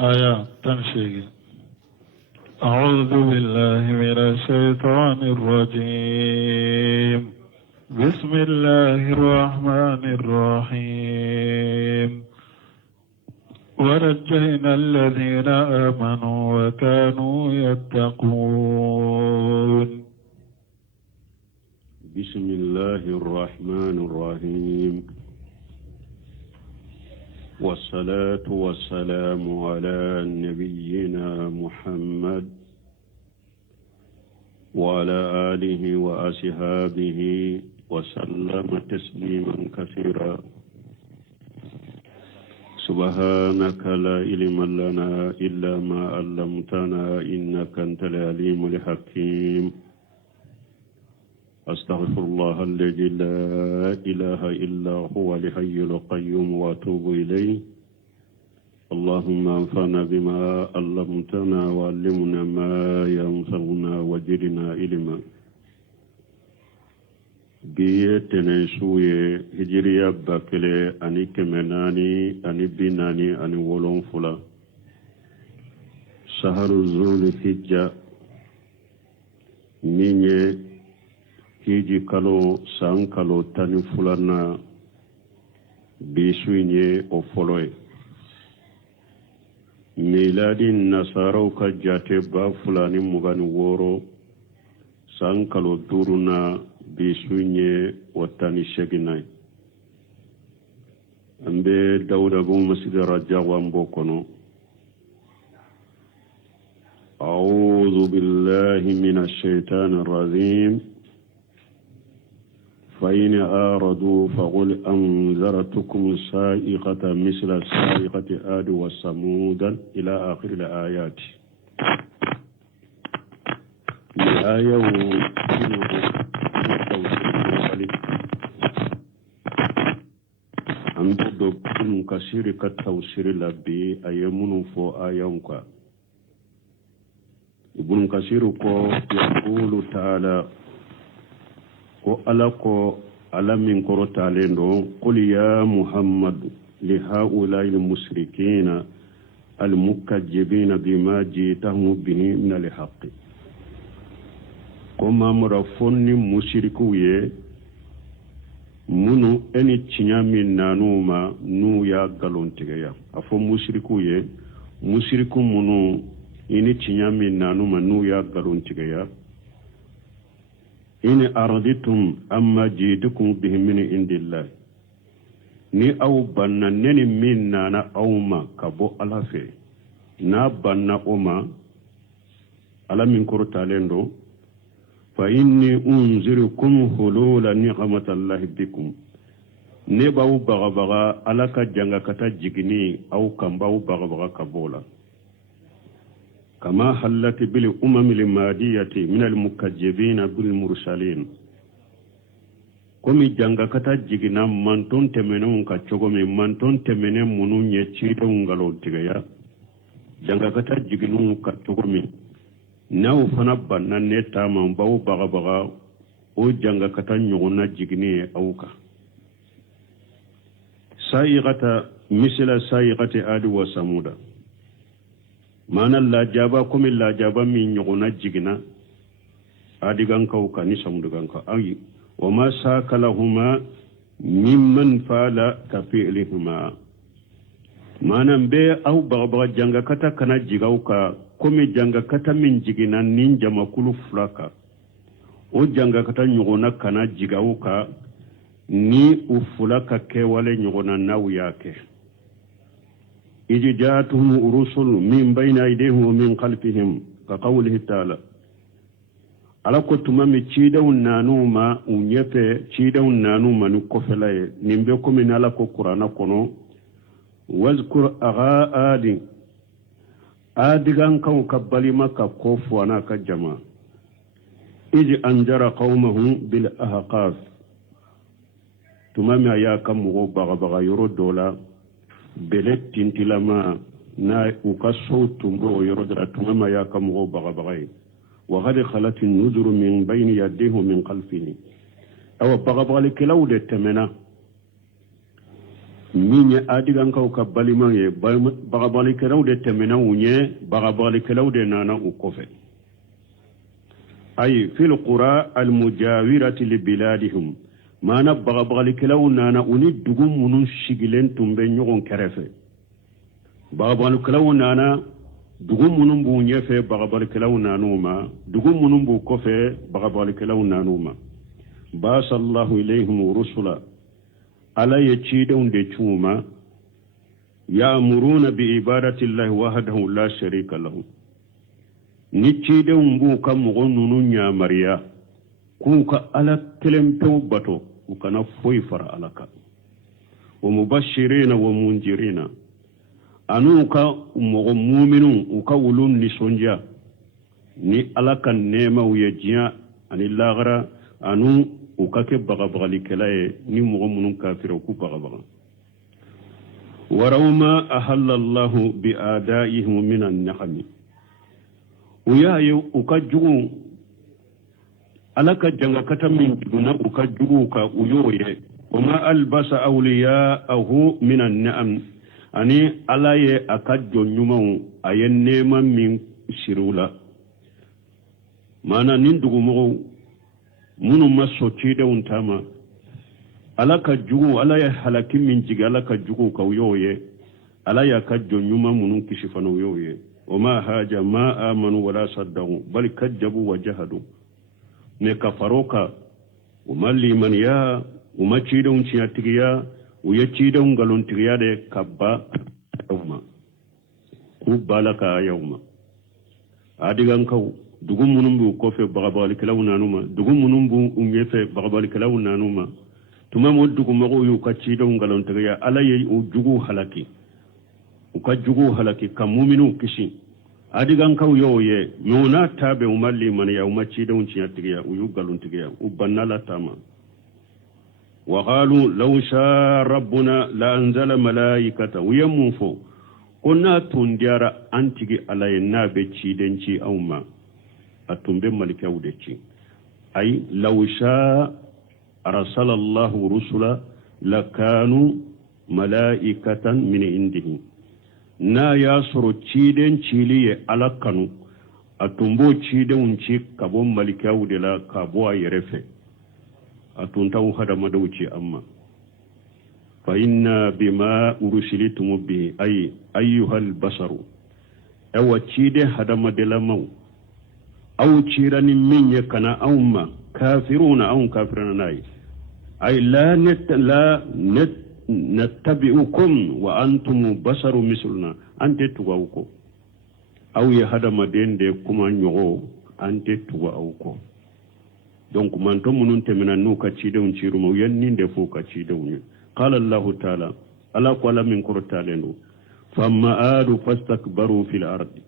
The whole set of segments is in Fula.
آية تنشيق. أعوذ بالله من الشيطان الرجيم. بسم الله الرحمن الرحيم. ونجينا الذين آمنوا وكانوا يتقون. بسم الله الرحمن الرحيم. والصلاة والسلام على نبينا محمد وعلى آله وأصحابه وسلم تسليما كثيرا. سبحانك لا علم لنا إلا ما علمتنا إنك أنت العليم الحكيم. أستغفر الله الذي لا إله إلا هو الحي القيوم وأتوب إليه. اللهم انفعنا بما علمتنا وعلمنا ما ينفعنا وزدنا علما. بيتنا شوية هجرية باكلة أني كمناني أني بناني أني ولون فلا شهر ذو الحجة ميني hiji kalo san kalo tani fulana bisuinye o foloe miladi nasarau ka jate ba fulani mugani woro san kalo duruna bisuinye o tani sheginai ambe dauda bu masjid rajawa mbokono. A'udhu billahi minash shaitanir rajim. فإن أعرضوا فقل أنذرتكم صاعقة مثل صاعقة عاد وثمود إلى آخر الآيات. الآية عند ابن كثير كالتوسير لبي أيمن فو آيونك. ابن كثير يقول تعالى ko ala ko ala min korotalen do qul ya muhammad li haula al mushrikina al mukazzibina bima jitahum bihi min al haqq. ko mamura fonni mushriku ye munu eni cinyamin nanuma nu ya galontiga ya afo mushriku ye mushriku munu ini cinyamin nanuma nu ya galontiga ya. إن أرضتم أما جيدكم به من عند الله ni aw banna neni min nana awma ka bo ala fe na banna oma ala min kortalen do fa inni unzirukum hulula ni'matallahi bikum ne baw baga ala ka janga kata jigini aw kambaw baga ka bola كما حلت بالأمم المادية من المكذبين بالمرسلين. كمي جانغا كتا جيغنا مانتون تمنون كاتشوغومي مانتون تمنون منون يتشيدو نغالو تيغيا جانغا كتا جيغنون كاتشوغومي ناو فنبانا نتا من باو بغا او جانغا كتا نيغونا جيغني أوكا سائغة مثل سائغة آد وثمود. mana la jaba komi la jaba min nyogona jigina adigan kauka ni samudugan ka ayi wa ma sakalahuma mimman fala ka fi'lihuma. mana be au baba janga kata kana jigauka komi janga kata min jigina ninja makulu fulaka o janga kata nyogona kana jigauka ni ufulaka ke wale nyogona nawu yake. إذ جاءتهم رسل من بين أيديهم ومن خلفهم كقوله تعالى. على كتما متشيدون نانوما ونيفه تشيدون نانوما نكفلاي نمبيكم من على القرآن كنو واذكر أغا آدي آدغان كو كبالما ككوف وانا كجمع إذ أنجر قومه بالأحقاف تمام أياكم مغو يرو دولا belet tintilama na ukaso tumbo yorodra tumama ya kamugo bagabagai wa hadi khalat an-nuzur min bayni yadayhi min khalfihi aw bagabagali kilawde temena minye adigan kaw ka balimange bagabali kelaw de temena unye bagabali kelaw de nana ukofe ay fil qura al mujawirati li biladihim mana bagabali kelaw nana uni dugum munun shigilen tumbe nyogon kerefe bagabali kelaw nana dugum munun bu nyefe bagabali kelaw nanuma dugum munun bu kofe bagabali kelaw nanuma basallahu ilayhim rusula ala yacidun de chuma ya'muruna bi ibadati llahi wahdahu la sharika lahu ni cidun bu kam gonunu nya mariya ku ka ala kelempew bato ku kana foy fara alaka wa mubashirina wa munjirina anu ka mo mu'minun u ka wulun ni sonja ni alaka nema u yajiya ani lagra anu ukake bagabagali kelaye ni mogo munun kafiro ku bagabaga warawma ahalla Allah bi adaihim min an-nahmi uyaye ukajugu alaka janga kata min duna ukajugu ka uyoye wama albasa awliyaahu min an-na'am ani alaye akajjo nyumaw ayenne min shirula mana nin dugu mogo munu maso cide untama alaka jugu ala ya halaki min jiga alaka jugu ka uyoye ala ya kajjo nyuma munun kishifana uyoye wama haja ma amanu wala saddaqu bal kajjabu wa jahadu ne kafaroka umalli man ya uma cide unciya tigiya uye cide ungalon tigiya de kabba yawma ku balaka yawma adigan kaw dugum munum bu kofe bagabali kelaw nanuma dugum munum bu umyefe bagabali kelaw nanuma tuma mo dugum mo yu ka cido ngalon tagaya alaye u jugu halaki u ka jugu halaki kam mu'minu kishi adigan kaw yoye yona tabe umalli man ya umma cido unci yatiya u yu galon tagaya u banala tama wa qalu law sha rabbuna la anzala malaikata wa yamufu kunna tundiara antigi alaye nabe cidenci awma atumbe malika udeci ay law sha arsalallahu rusula lakanu malaikatan min indihi na yasuru ciden ciliye alakanu atumbo ciden unci kabo malika udela kabo ayerefe atuntaw hada madawci amma fa inna bima ursiltum bihi ay ayyuhal basaru awa ciden hada madela maw aw cirani min yakana awma kafiruna aw kafiruna nay ay la nattabi'ukum wa antum basaru misluna ante tuwauko aw ya hada madende kuma nyogo ante tuwauko donc man to munun temena nu ka cide un cirumo yanni de fo ka cide un qala allah ta'ala ala qala min qurtalenu famma adu fastakbaru fil ardi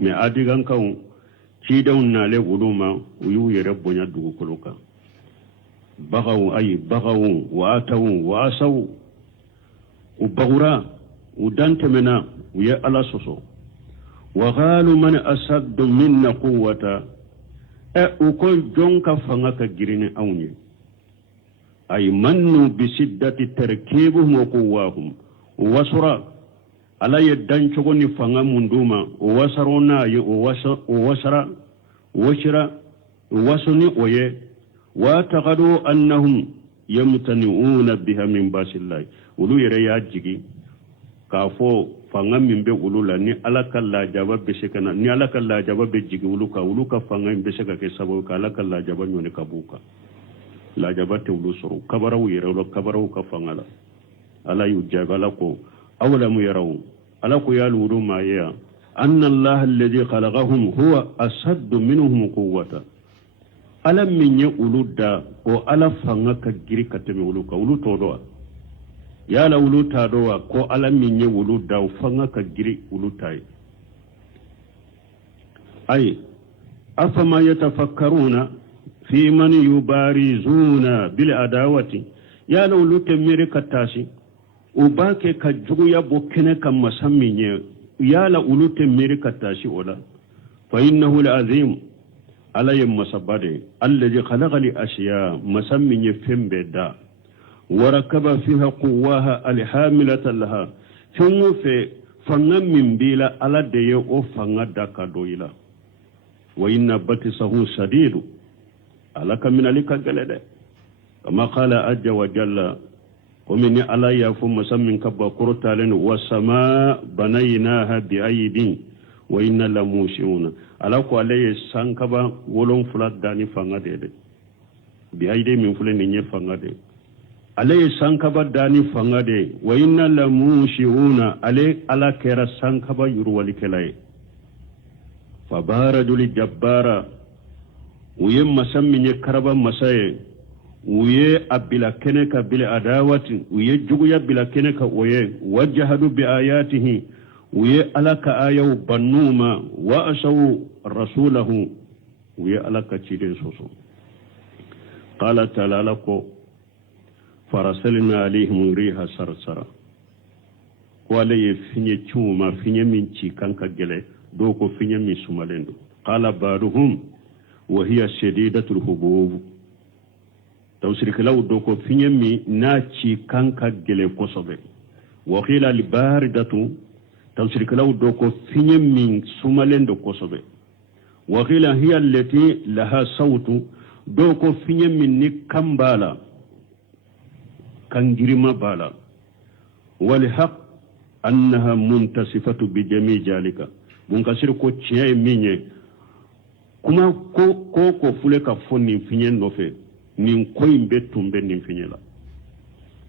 me adigan kaw cide un nale guluma uyu yere bonya dugu koloka bagaw ay bagaw wa ataw wa asaw ubagura udantemena uya ala soso wa qalu man asaddu minna quwwata uko jonka fanga ka girini awnye ay mannu bi siddati tarkibuhum wa quwwahum wasura ala yaddan chogoni fanga munduma wasarona ye wasara washira wasuni oye wa taqadu annahum yamtani'una biha min basillahi ulu yere ya jigi kafo fanga min be ulula ni alakalla jaba be sekana ni alakalla jaba be jigi uluka fanga be seka ke sabo ka alakalla jaba nyone kabuka la jaba te ulu soro kabara wu yere lo kabara wu ka fanga la ala yu jagala ko awla mu yaraw ala ko ya luru ma ya anna allah alladhi khalaqahum huwa asaddu minhum quwwata alam min ya uludda ko ala fanga ka giri kateme uluka ulu todo yala uluta dowa ko alamin ye wuluda fanga ka giri ulutai ay afama yatafakkaruna fi man yubarizuna bil adawati yala ulute mere katasi ubake ka jugu ya bokene kam masamminye yala ulute mere katasi ola fa innahu alazim ala yam masabade alladhi khalaqa li ashiya masamminye fembe da وركب فيها قواها الحاملة لها ثم في فنغ من بيلا على دي او فنغ داكا دويلا وإن بطسه شديد على من لك جلد كما قال عز وجل ومن على يفهم مسمن كبا قرطالن والسماء بنيناها بأيد وإن لموسعون على عليه سانكبا ولون فلات داني فنغ دي بأيد من فلن ني فنغ دي عليه سانكبا داني فنغ دي وإن لموسعون عليه على كرا سانكبا يروالي كلاي فبارجوا للجبارة ويم مسمن يكربا مساي ويه أبلا كنك بلا أداوة ويه جوية بلا كنك ويه وجهدوا بآياته ويه ألك آيو بنوما وأسوا رسوله ويه ألك تشيدين سوسو قال تعالى لكو فرسلنا عليهم ريها سرسرا وليه فيني تشوما فيني من كانك جلي دوكو فيني من سمالندو قال بعضهم وهي شديدة الحبوب توسيرك لو دوكو فينيمي ناتشي كانكا جلي كوسوبي وقيل الباردة توسيرك لو دوكو فينيمي سومالين دو كوسوبي وقيل هي التي لها صوت دوكو فينيمي نكامبالا كانجريما بالا والحق أنها منتصفة بجميع ذلك بنكسر كو تشيء ميني كما كو فولك فوني فينين نوفي nin koyin be tun be nin fiɲɛ la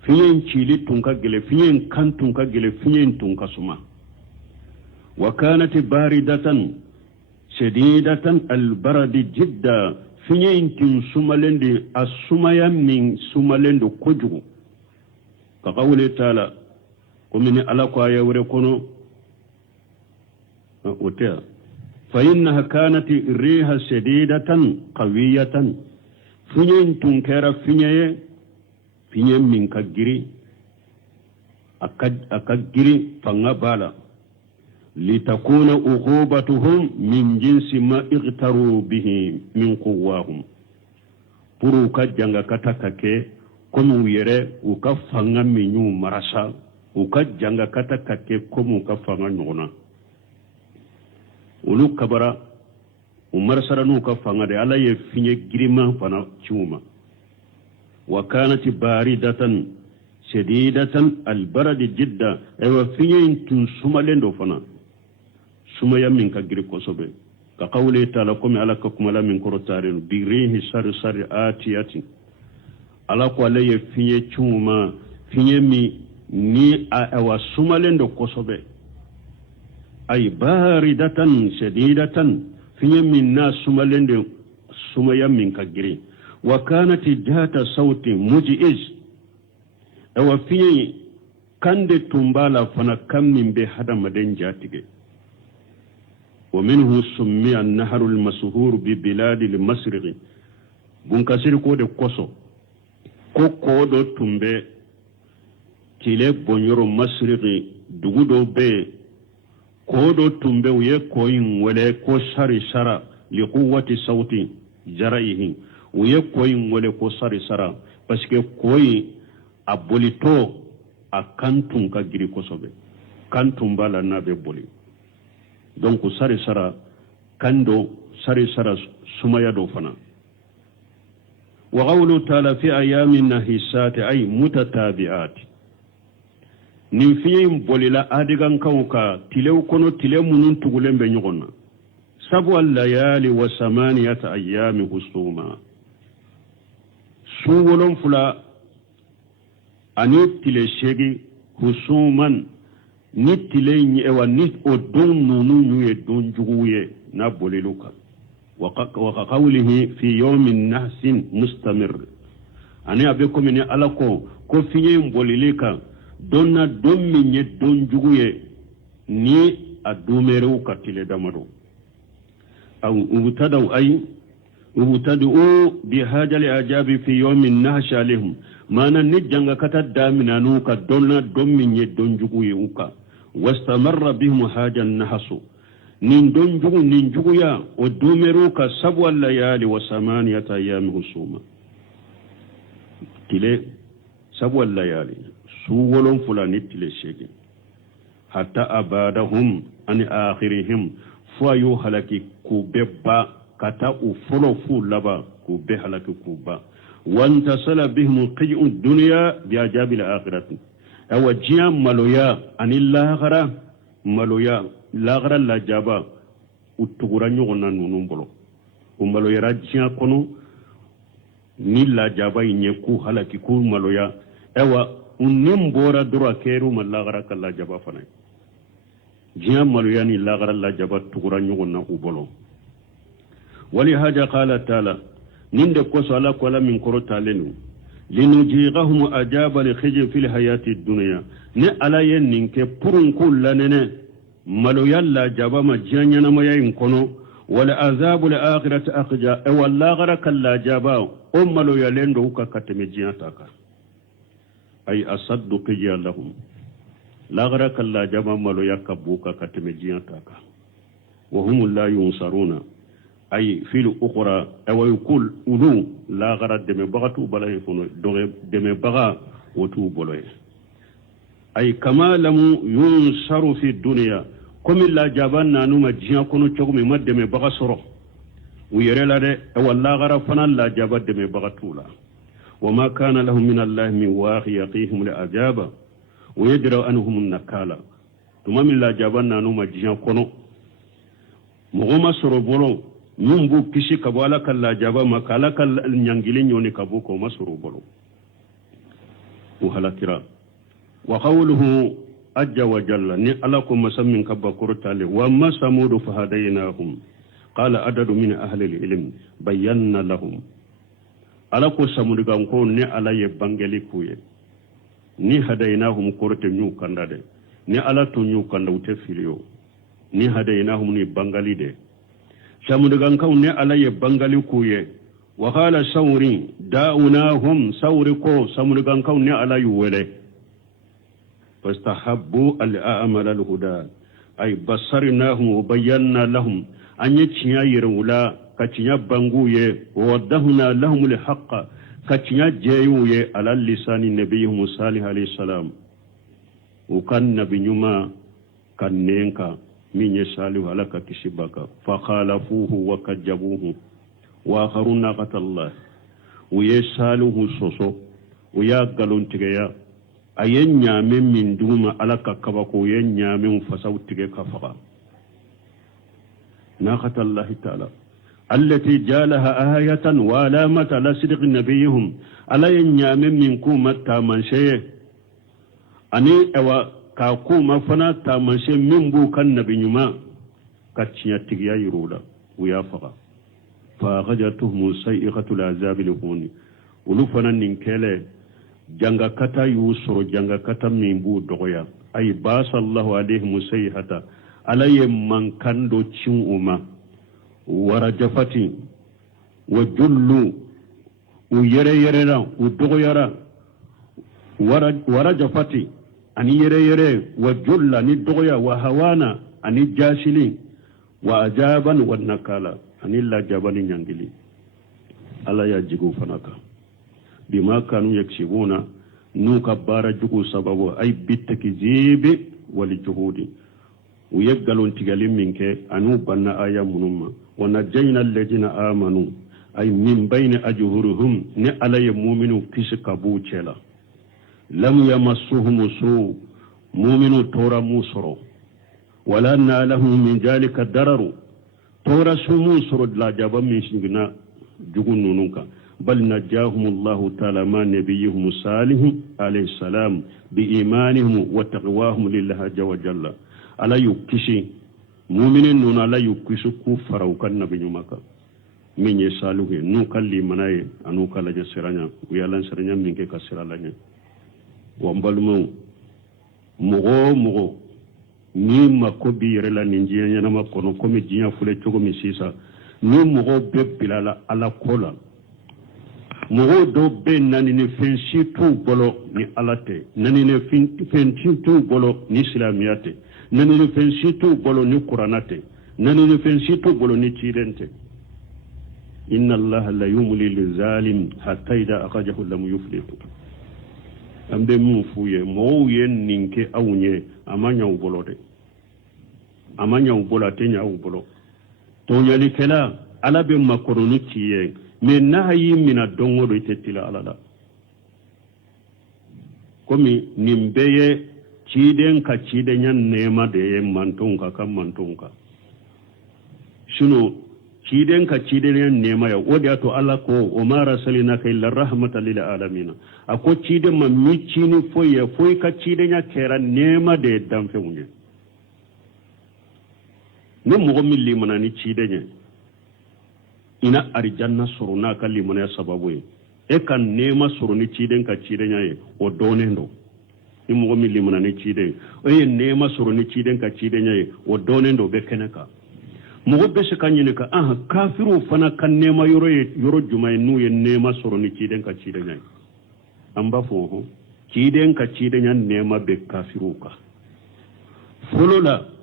fiɲɛ in cili tun ka gɛlɛ fiɲɛ in kan tun ka gɛlɛ fiɲɛ in tun ka suma wa kanat baridatan shadidatan albaradi jidda fiɲɛ in tun sumalen de a sumaya min sumalen do kojugu ka qawli taala komi ni ala ko aya wɛrɛ kɔnɔ o tɛ fa innaha kanat riha shadidatan qawiyatan fiɲɛ tun kɛra fiɲɛ min ka giri a ka giri fanga b'a la litakuna uqubatuhum min jinsi ma iqtaru bihi min quwwahum pour u ka jangakata ka kɛ komi u yɛrɛ u ka fanga min y'u marasa u ka jangakata ka kɛ komi u ka fanga ɲɔgɔnna olu kabara umarsara n'u ka fanga de ala ye fiɲɛ girima fana ciw ma wa kanat baridatan shadidatan albaradi jidda ewa fiɲɛ in tun sumalen do fana sumaya min ka giri kosɛbɛ ka qawli taala komi ala ka kumala min kɔrɔtaren birihi sarsari atiyati ala ko ale ye fiɲɛ ciw ma fiɲɛ min ni ewa sumalen do kosɛbɛ ay baridatan shadidatan fiɲɛ min na sumalen de sumaya min ka giri wa kanat jata sauti mujiz ewa fiɲɛ kan de tun b'a la fana kan min bɛ hadamaden jatige wa minhu summiya naharu almashhur bi biladi almasriqi bunkasiri ko de koso ko dɔ tun bɛ tile bonyɔrɔ masriqi dugu dɔ bɛ kodo tumbe uye koyin wele ko sari sara li quwwati sauti jaraihi uye koyin wele ko sari sara parce que koyi abolito akantun ka giri kosobe kantun bala na be boli donc sari sara kando sari sara sumaya do fana wa qawlu ta'ala fi ayamin nahisat ay mutatabi'at nin fiɲɛ in bolila adigan kaw ka tilew kɔnɔ tile minnu tugulen bɛ ɲɔgɔn na sabu allayali wa samaniyata ayami husuma su 7 ani tile 8 husuman ni tile ɲɛwa ni o don ninnu y'u ye don juguw ye n'a bolilu kan wa ka qawlihi fi yawmin nahsin mustamir ani a bɛ komi ni ala ko fiɲɛ in bolili kan donna don min ye don jugu ye ni a dumerew ka tile damado aw ubtada'u bi hajali ajabi fi yawmin nahsha lahum mana ni janga kata daminanu ka donna don min ye don jugu ye uka wastamarra bihim hajan nahsu nin don jugu ya o dumerew ka sabu layali wa samaniyata ayyam husuma tile sabu layali su wolon fulani tile shege hatta abadahum an akhirihim fa yu halaki ku bebba kata u folo fu laba ku be halaki ku ba wantasala bihim qi'u dunya bi ajabil akhirati awa jiya maloya anilla khara maloya laghara la jaba utugura nyogona nunun bolo o maloya rajiya kono ni la jaba inye ku halaki ku maloya awa unnim bora dura keru malaghara kala jaba fana jiya maloya ni laghara la jaba tugura nyogona u bolo wali haja qala taala ninde ko sala ko la min korota lenu linujighahum ajaba li khiji fil hayati dunya ne ala yen ninke purun kullanene malo yalla jaba ma janyana ma yayin kono wala azabul akhirati aqja e walla gharaka la jaba o malo yalendo ka kateme jiyata ka ay asaddu qija lahum la gharaka la jaba malo yakabbu ka kateme jiyata ka wa hum la yunsaruna ay fil ukhra aw yakul ulu la gharad deme bagatu balay fono doge deme baga wotu boloy ay kama lam yunsaru fi dunya comme la jabanna numa jiya kono chogumi mademe baga soro uyerela de walla gara fana la jaba deme baga tula wama kana lahum min allah min waqi yaqihim la ajaba ويدروا أنهم النكالة ثم من لا جابنا نوما جيان كونو مغوما سروبولو نمبو كشي كبوالا كلا جابا مكالا كلا نيانجلين يوني كبوكو ما سروبولو وهلا وقوله أجا وجل ني ألاكم مسمين كبا كورتالي وما سمود فهديناهم قال عدد من أهل العلم بينا لهم ألاكم سمود غانكو ني ألا يبانجلي كويه ni hadainahum korte nyu kandade ni ala to nyu kanda ute filio ni hadainahum ni bangali de samudu gankaw ne ala ye bangali kuye wa qala sawri da'unahum sawri ko samudu gankaw ne ala yuwele fastahabbu al-a'mal al-huda ay basarnahum wa bayyana lahum anye cinya yirula ka cinya banguye wa wadahna lahum al-haqqa katinya jeyuye ala lisani nabiyyu salih alayhi salam ukan nabi nyuma kannenka minye salih alaka kisibaka fa khalafuhu wa kajabuhu wa akharuna qatallah uye salihu soso uya galon tigeya ayen nyame min duma alaka kabako yen nyame fasaw tige kafaqa na qatallah ta'ala التي جالها آية وعلامة لصدق نبيهم ألا ينعم منكم التامن شيء أني أوا كاكوما فنا تامن شيء من بوك النبي نما كتشيا تجيا يرولا ويافقا فأخذتهم سيئة العذاب لهوني ولفنا ننكله جنگا كتا يوسر جنگا كتا من بو دغيا أي باس الله عليهم سيئة ألا يمن كندو تشون أما ورجفتي وجلوا ويرى يرى ودغ يرى ورجفتي أن يرى وجل ندغ وهوانا أن الجاشلين وأجابا والنكالا أن الله جابني ينجلي ألا يجيكو فنكا بما كانوا يكسبون نوكا بارا جكو سببو أي بالتكذيب والجهود ويقلون تقلين منك أنو بنا آية منما ونجينا الذين آمنوا أي من بين أجهرهم نعلي مؤمنوا كيس كبوچلا لم يمسهم سوء مؤمنوا تورا موسرو ولا نالهم من ذلك الضرر تورا سو موسرو لا جاب من شنغنا جغن نونكا بل نجاهم الله تعالى ما نبيهم صالح عليه السلام بإيمانهم وتقواهم لله عز وجل ala yukishi mu'minin nuna ala yukishi ku farau kan nabi nyumaka minye saluhe nu kalli manaye anu kala nya siranya uyalan siranya minke kasiralanya wambalmu mugo ni makobi rela ninjiya nyana makono komi jinya fule chogo misisa ni mugo bebilala ala kola mugo do be nani ne fensi tu bolo ni alate nani ne fensi tu bolo ni islamiyate nani ne fensitu bolo ni kuranate nani ne fensitu bolo ni tirente inna allaha la yumli lizalim hatta idha akhrajahu lam yuflihu ambe mun fuye mo yen ninke awunye amanya ubolo de amanya ubolo atenya ubolo to nyali kala ala be makoroni tiye me nahayi mina dongo do tetila alala komi nimbeye ciden ka cidenya nema de mantonka kam mantonka shuno ciden ka cidenya nema ya wodi ato alla ko o mara salina ka illa rahmatan lil alamin ako ciden ma micini foye ka cidenya kera nema de damfe unye ne mogo milli manani cidenya ina arjanna suruna kalli mana sababu e kan nema suruni ciden ka cidenya ye o donendo ni mogo milli manani ciden o ye nema suruni ciden ka cidenya ye o donendo be keneka mogo be se kanyine ka kafiru fana kan nema yoro jumay nu ye nema suruni ciden ka cidenya ye amba fo ciden ka cidenya nema be kafiru ka folola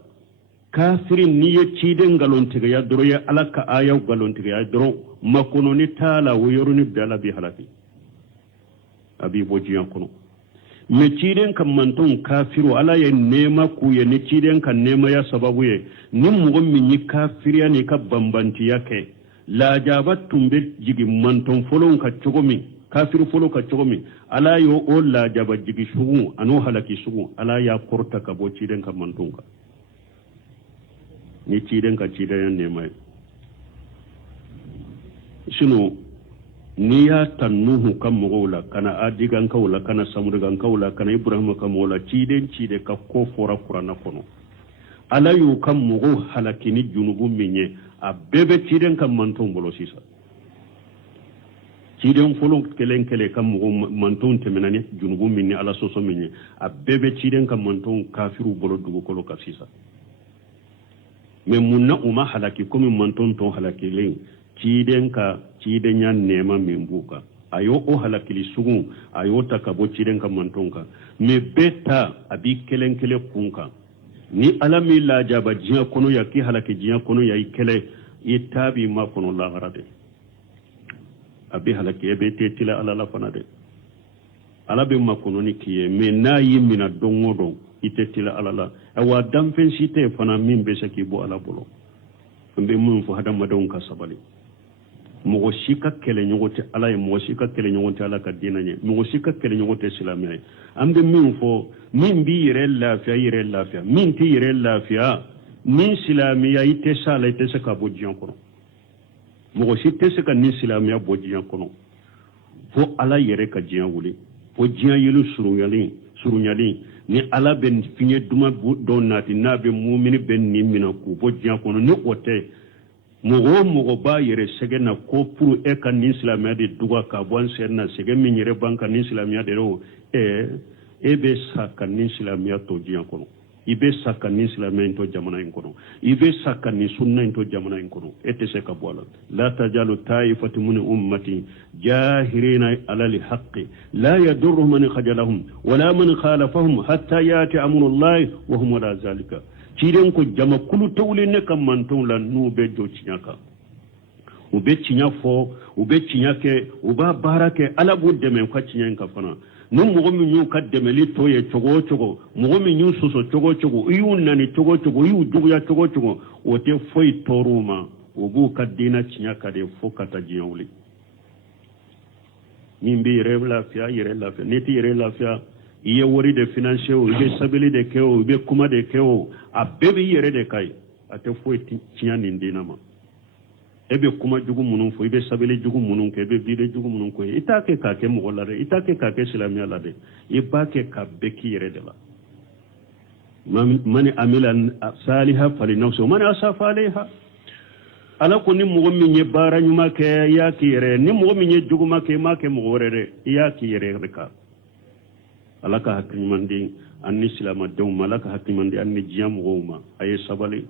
kafirin ni ye ciden galontiga ya doro ya alaka ayaw galontiga ya doro makono ni tala wo yoruni dala bi halaki abi bojiyan kono me ciden kan manton kafiru ala ye nema ku ye ni ciden kan nema ya sababu ye ni mugo min ni kafiriya ni ka bambanti yake la jabat tumbe jigi manton folon ka chogomi kafiru folo ka chogomi ala yo o la jaba jigi sugu ano halaki sugu ala ya korta ka bo ciden kan manton ka ni ciden ka ciden ne mai sino ni ya tannuhu kan mugula kana adigan kawla kana samurgan kawla kana ibrahim kan mola ciden cide ka ko fora qur'ana kono alayu kan mugu halakini junubu minye abebe ciden kan manton bolo sisa ciden folon kele kan mugu manton temenani junubu minne ala soso minye abebe ciden kan manton kafiru bolo dugo kolo ka sisa mais munna uma halaki komi manton ton halaki len ciden nya nema membuka ayo o halakili sugun ayo takabo ciden ka manton ka me beta abi kele kunka ni alami la jaba jiya kono ya ki halaki jiya kono ya ikele itabi ma kono la garade abi halaki ebe tetila ala la fanade ala be ma kono ni kiye me na yimina dongodo itetila alala awa damfen site fana min be saki bo ala bolo mbe mun fo hada madon ka sabali mo shika kele nyogote ala e mo shika kele nyogote ala ka dinanye mo shika kele nyogote islamiyai ambe min fo min bi yire lafiya min ti yire lafiya min islamiyai ite sala ite saka bo jiyan kono mo shite saka ni islamiyai bo jiyan kono fo ala yire ka jiyan wuli fo jiyan yelu surunyali ni ala ben finye duma don nati na be mumini ben ni mina ku bo jiyan kono ni ote mogo ba yere sege na ko pour e kan ni islamia de duga ka bon senna sege min yere banka ni islamia de ro e be saka ni islamia to jiyan kono ibe saka ni islamia to jamana en kono ibe saka ni sunna to jamana en kono ete se ka bola la tajalu taifatu min ummati jahirina ala al haqqi la yadurru man khajalahum wala man khalafahum hatta yati amrullahi wa hum ala zalika ciden ko jama kulu tawli ne kam manton la nu be jo cinyaka ube cinya fo ube cinyake uba barake ala bu deme ko cinyan ka fana nun mogo min yu ka demeli to ye chogo mogo min yu soso chogo yu nani chogo yu duguya chogo o te foi toruma ubu ka dina cinyaka de fo kata jiyawli min bi yere lafiya neti yere lafiya iye wori de financier o ibe sabili de keo ibe kuma de keo a bebe yere de kai ate foi tinya nindina ma ebe kuma jugu munun fo ibe sabili jugu munun ke ebe bide jugu munun ko itake ka ke mo lare itake ka ke islamia lade ibake ka beki yere de la mani amilan saliha falinafsu mani asafa alaiha ala ko ni mo mi nye bara nyuma ke ya ki yere ni mo mi nye jugu ma ke mo rere ya ki yere reka alaka hakimandi anni silama dawma alaka hakimandi anni jiyam goma ay sabali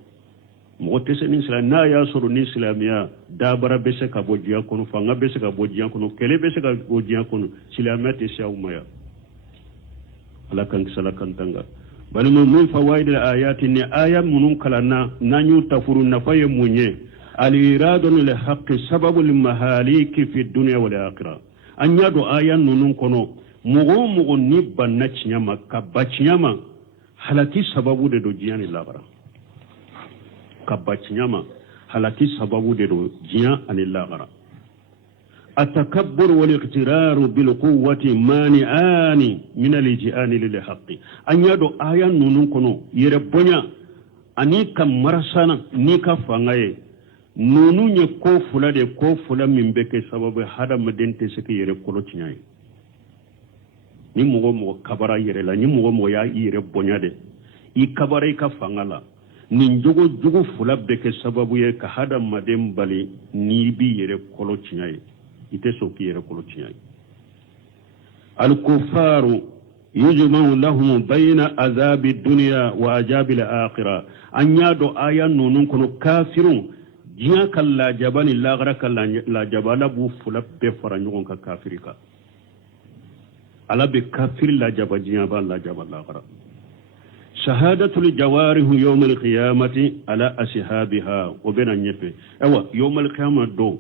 mo tese ni islam na ya soro ni islamia da bara bese ka bojiya kono fanga bese ka bojiya kono kele bese ka bojiya kono islamia te shaumaya alaka salakan tanga bani mun fawaid al ayati ni aya munun kalana nanyu tafuru nafaye munye al iradu lil haqq sababu lil mahaliki fi dunya wal akhirah anya do aya nunun kono mogo ni banna cinyama ka bacinyama halaki sababu de do jiyan labara ka bacinyama halaki sababu de do jiyan ani labara التكبر والاغترار بالقوة مانعان من الاتيان للحق أن يدو آية نونون كنو يربونيا أني كمرسانا نيكا فانغاي نونو نيكو فلا دي كو فلا من بكي سبب هذا مدين تسكي يربكولو تنياي ni mogo kabara yere la ni mogo ya yere bonya de I kabara I ka fangala ni jogo fula beke sababu ye ka hada madem bali ni bi yere kolo tinyai ite soki yere kolo tinyai al kufaru yujma'u lahum bayna azabi dunya wa ajabi al akhirah anyado aya nunun kono kafirun jiya kala jabani lagra kala la jabala bu fula be fara nyon ka kafirika ala be kafir la jabajiya ba la jabala lagra شهادة الجوارح يوم القيامة على أصحابها وبين نيفه ايوا يوم القيامة دو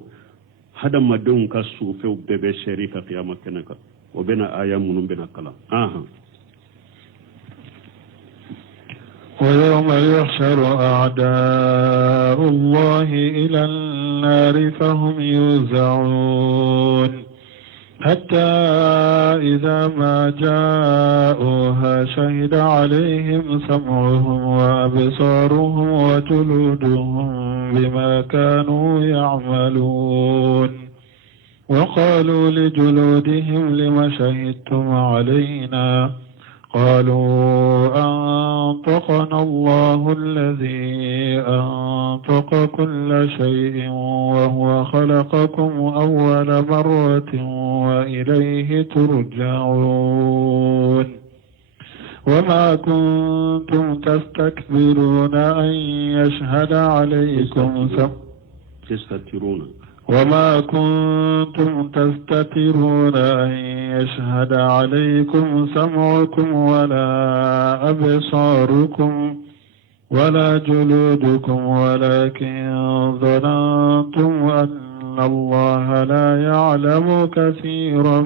هذا ما دون كسوفه ببه شريك قيامة كنك وبين آية من بين كلام ويوم يحشر أعداء الله إلى النار فهم يوزعون حتى إذا ما جاءوها شهد عليهم سمعهم وأبصارهم وجلودهم بما كانوا يعملون وقالوا لجلودهم لم شهدتم علينا قالوا أنطقنا الله الذي أنطق كل شيء وهو خلقكم أول مرة وإليه ترجعون وما كنتم تستكبرون أن يشهد عليكم وما كنتم تستترون أن يشهد عليكم سمعكم ولا أبصاركم ولا جلودكم ولكن ظننتم أن الله لا يعلم كثيرا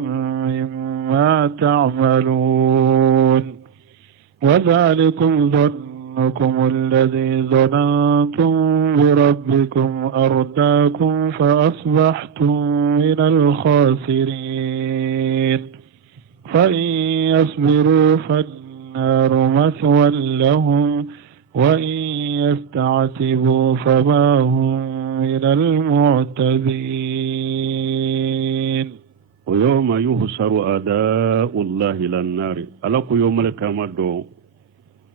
مما تعملون وذلكم ظنكم الذي ظننتم بربكم أرداكم فأصبحتم من الخاسرين فإن يصبروا فالنار مثوى لهم وإن يستعتبوا فما هم من المعتبين ويوم يحشر أعداء الله إلى النار ألك يوم القيامة دو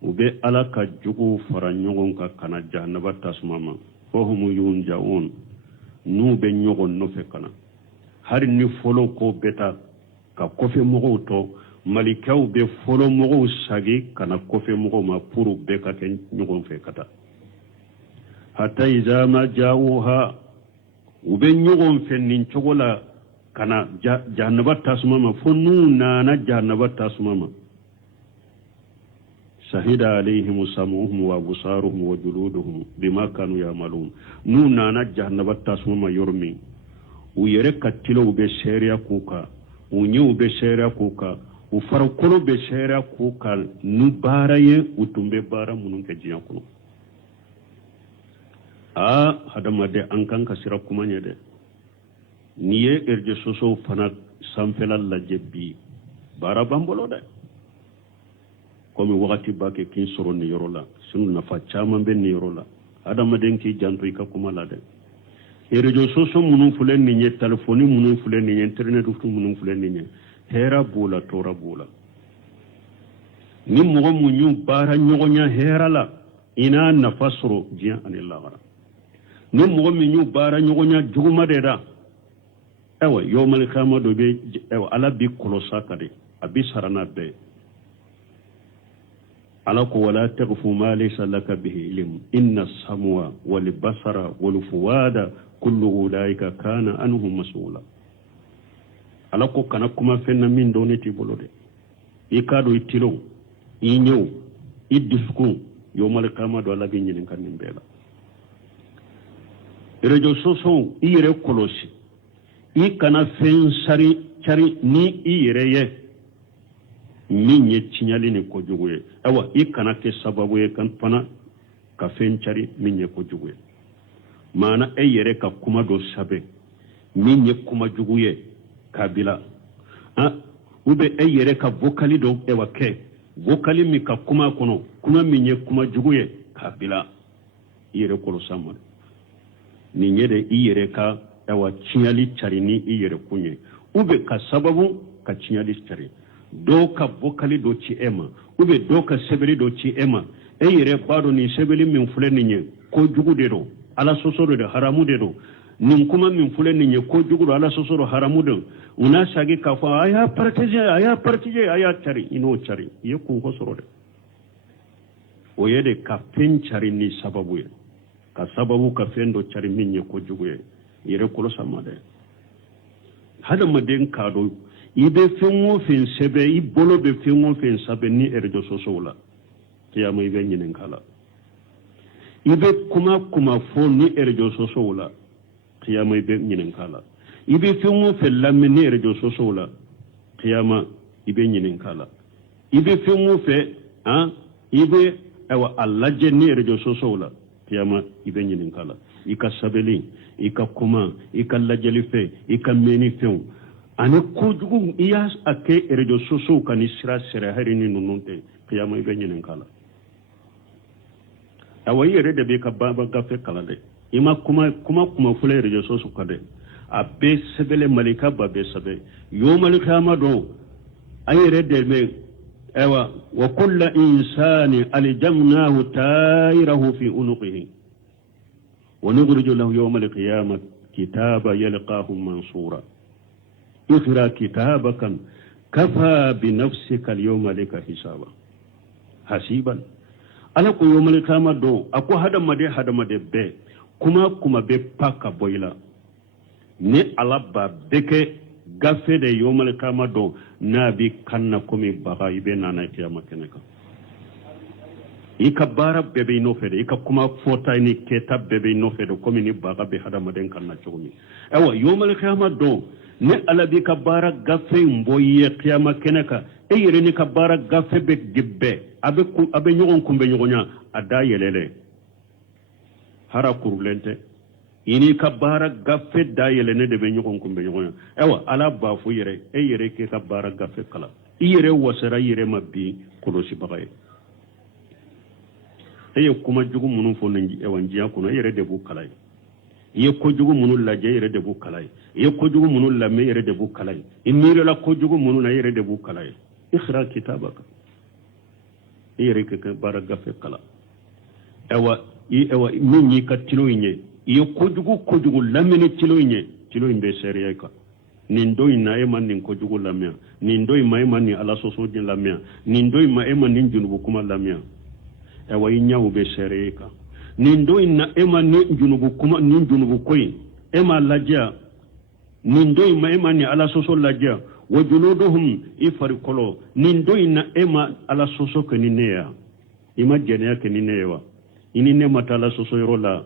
ube ala ka jugu fara ɲɔgɔn ka kana jahanaba tasuma ma fahum yunjaun n'u bɛ ɲɔgɔn nɔfɛ kana hari ni fɔlɔ ko bɛta ka kɔfɛ mɔgɔw tɔ malikɛw bɛ fɔlɔ mɔgɔw sagi kana kɔfɛ mɔgɔw ma pour bɛɛ ka kɛ ɲɔgɔn fɛ ka taa hatta iza ma jawuha u bɛ ɲɔgɔn fɛ nin cogo la kana jahanaba tasuma ma fo n'u nana jahanaba tasuma ma شهد عليهم سمعهم وابصارهم وجلودهم بما كانوا يعملون نونا جهنم تاسما يرمي ويرك تلو بشاريا كوكا ونيو بشاريا كوكا وفرقلو بشاريا كوكا نباراي وتمبي بارا منون كجيا كنو هذا ما ده أنكان كسيرا كمان يده نيه إرجع سوسو فنا سامفلا لجبي بارا بامبولو ده komi wakati bake kin soro ni yoro la sunu nafa caman be ni yoro la adamaden ki janto I ka kuma la de rejo soso munun fulen ni nye telefoni munun fulen ni nye internet munun fulen ni nye hera bula tora bula ni mogo munyu bara nyogonya hera la ina nafa soro jiya anilla gara ni mogo munyu bara nyogonya juguma de da ewa yomal khama do be ewa ala bi kolosa kade abi sarana be علىك ولا تغف ما ليس لك به علم إن السمع والبصر والفؤاد كل أولئك كان عنه مسؤولا علىك كنكما فينا من دونتي بلود إكادو إتلو إنيو إدسكو يوم القيامة ولا بينين كان نبلا رجو سوسو إيري كولوسي إكنا فين ساري ني إيري min ye tiɲali ni kojugu ye awa i kana kɛ sababu ye kan fana ka fɛn cari min ye kojugu ye maana e yɛrɛ ka kuma dɔ sɛbɛn min ye kuma jugu ye k'a bila ou bien e yɛrɛ ka vocali dɔ ewa kɛ vocali min ka kuma kɔnɔ kuma min ye kuma jugu ye k'a bila i yɛrɛ kɔlɔsa ma nin ye de i yɛrɛ ka ewa tiɲali cari ni i yɛrɛ kun ye ou bien ka sababu ka tiɲali cari dɔw ka vocali dɔ ci e ma ou bien dɔw ka sɛbɛnni dɔ ci e ma e yɛrɛ b'a dɔn nin sɛbɛnni min filɛ nin ye kojugu de don ala sɔsɔ de don haramu de don nin kuma min filɛ nin ye kojugu don ala sɔsɔ don haramu don u n'a sagi k'a fɔ a y'a partager a y'a cari i n'o cari i ye kunko sɔrɔ dɛ o ye de ka fɛn cari ni sababu ye ka sababu ka fɛn dɔ cari min ye kojugu ye i yɛrɛ kɔlɔsa ma dɛ hadamaden k'a dɔn i bɛ fɛn o fɛn sɛbɛn i bolo bɛ fɛn o fɛn sɛbɛn ni réseaux sociaux la kiyama i bɛ ɲininka la i bɛ kuma fɔ ni réseaux sociaux la kiyama i bɛ ɲininka la i bɛ fɛn o fɛn lamɛn ni réseaux sociaux la kiyama i bɛ ɲininka la i bɛ fɛn o fɛn i bɛ a lajɛ ni réseaux sociaux la kiyama i bɛ ɲininka la i ka sɛbɛnni i ka kuma i ka lajɛli fɛn i ka mɛnni fɛnw ani kojugu i y'a kɛ réseaux sociaux kan ni sira sera hali ni ninnu tɛ kiyama i bɛ ɲininka la awa i yɛrɛ de bɛ ka baba gafe kalan dɛ i ma kuma fɔlɔ réseaux sociaux kan dɛ a bɛɛ sɛbɛnlen malika ba bɛɛ sɛbɛn yomali kiyama don a yɛrɛ de bɛ ayiwa wa kulla insani aljamnahu ta'irahu fi unuqihi wa nukhriju lahu yawmal qiyamati kitaba yalqahu mansura اقرأ كتابك كفى بنفسك اليوم لك حسابا حسيبا ala ko yomale kama do ako hadamade be kuma be paka boyla ni alaba beke gafe de yomale kama do nabi kanna komi baga ibe nana kiyama keneka ika bara bebe no fede ika kuma fota ni keta bebe no fede komi ni baga be hadamade kanna chomi ewa yomale kama do ne ala bi ka bara gafe mboye kiyama keneka e yere ni ka bara gafe be gibbe abe nyogon kumbe nyogonya ada yelele hara kurulente ini ka bara gafe da yelene de be nyogon kumbe nyogonya ewa ala ba fu yere e yere ke ka bara gafe kala yere wasara yere mabbi kolosi bagaye e kuma jugu munun fo nanji e wanjiya kuno yere de bu kala ye kojugu munu laje yere de bu kalay ye kojugu munu lamme yere de bu kalay imire la kojugu munu na yere de bu kalay ikhra kitabaka yere ke baraga fe kala ewa min yi ka tilo nye ye kojugu lamme ni tilo imbe seriya ka nin doy na e man nin kojugu lamme nin doy ma e man ni ala soso din lamme nin doy ma e man nin junubu kuma lamme ewa nyawu be seriya ka nin do inna ema ni junubu kuma nin junubu koy ema lajja nin do ma ema ni ala soso lajja wa junuduhum ifarikolo nin do inna ema ala soso kenineya ima jenya keninewa ini ne mata ala soso yorola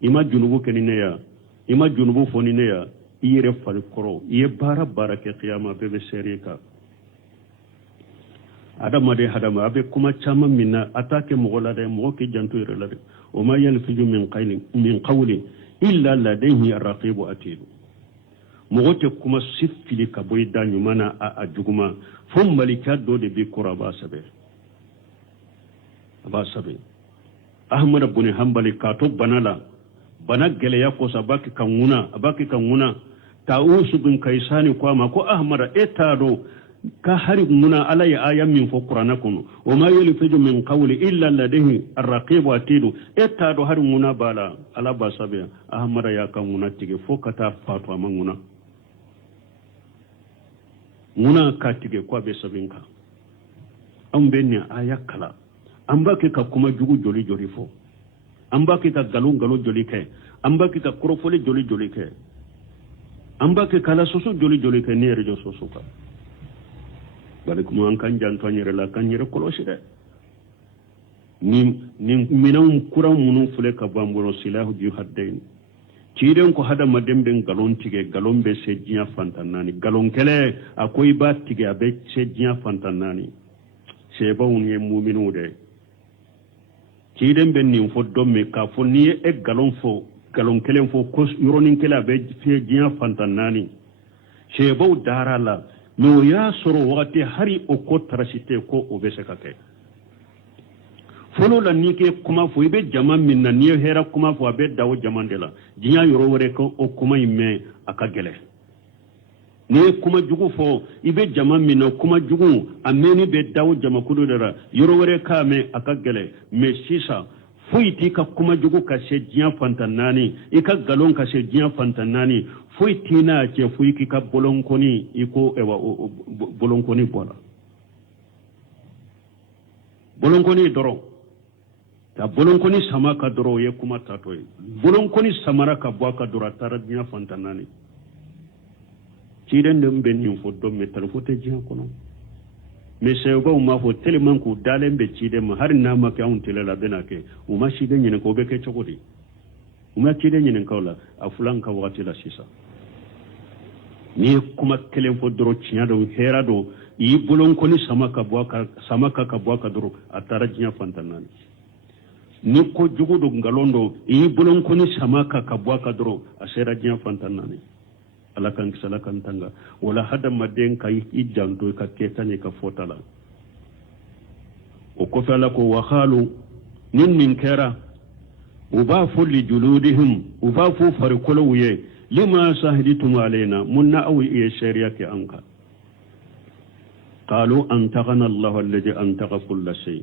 ima junubu kenineya ima junubu fonineya ire farikoro ye bara ke qiyama bebe serika adamade hadama abe kuma chama minna atake mogola de mo ke jantu irela de o ma yalfiju min qawli illa ladayhi arraqibu atid mogote kuma sifili ka boy danyu mana a juguma fum malika do de bi quraba sabe ahmad ibn hanbali ka to bana gele ya ko sabaki kanuna ta'usu bin kaisani kwa ma ko ahmad etado ka hari muna ala ya ayan min fo qur'ana kuno o ma yalfiju min qawli illa ladayhi arraqibu atidu etado hari muna bala ala basabe ahmad ya kan muna tige fo kata fatu amanguna muna ka tige kwa be sabinka an benni ayakala an baki ka kuma jugu joli fo an baki ka galo joli ke an baki ka korofole joli ke an baki kala soso joli ke ne rejo soso ka bale kuma an kan janto nyere la kan nyere kolosi de ni minan kuran munun fule ka bamboro silahu di haddain ciiden ko hada madembe galon tige galon be sejiya fantanani galon kele akoy ba tige abe sejiya fantanani sebawun ye mu'minu de ciden ben nin fo domme ka fo ni e galon kelen fo ko yoronin kela be fe jiya fantannani sebaw darala no ya soro wakati hari o ko tarasite ko o be se ka ke folo la ni ke kuma fo ibe jama min na ni hera kuma fo abe dawo jama de la jiya yoro wore ko o kuma imme aka gele ni kuma jugu fo ibe jama min na kuma jugu ameni be dawo jama kudo dara yoro wore ka me aka gele me sisa foiti ka kuma jugu ka se jiya fantannani ika galon ka se jiya fantannani foiti na je foiki ka bolonkoni iko ewa bolonkoni bola bolonkoni doro ta bolonkoni sama ka doro ye kuma tatoy bolonkoni samara ka boaka doro tara jiya fantannani ciden dem ben info do metal fote jiya kono mais c'est go ma fo tellement ko dalen be ciden ma har na ma ka on telela benake o ma ciden nyene ko be ke chokodi o ma ciden nyene kawla afulan ka wati la sisa ni kuma kelen fo doro cinya do hera do yi bolon ko ni samaka ka boaka doro atara jiya fantanani ni ko jugo do ngalondo yi bolon ko ni samaka ka boaka doro asera jiya fantanani alakan salakan tanga wala hada maden kay ijanto ka ketani ka fotala o ko fala ko wakhalu nin kera ubafu li juludihim ubafu farqulu ye lima sahditum alaina munna aw iya shariyati anka qalu antaqana allah alladhi antaqa kull shay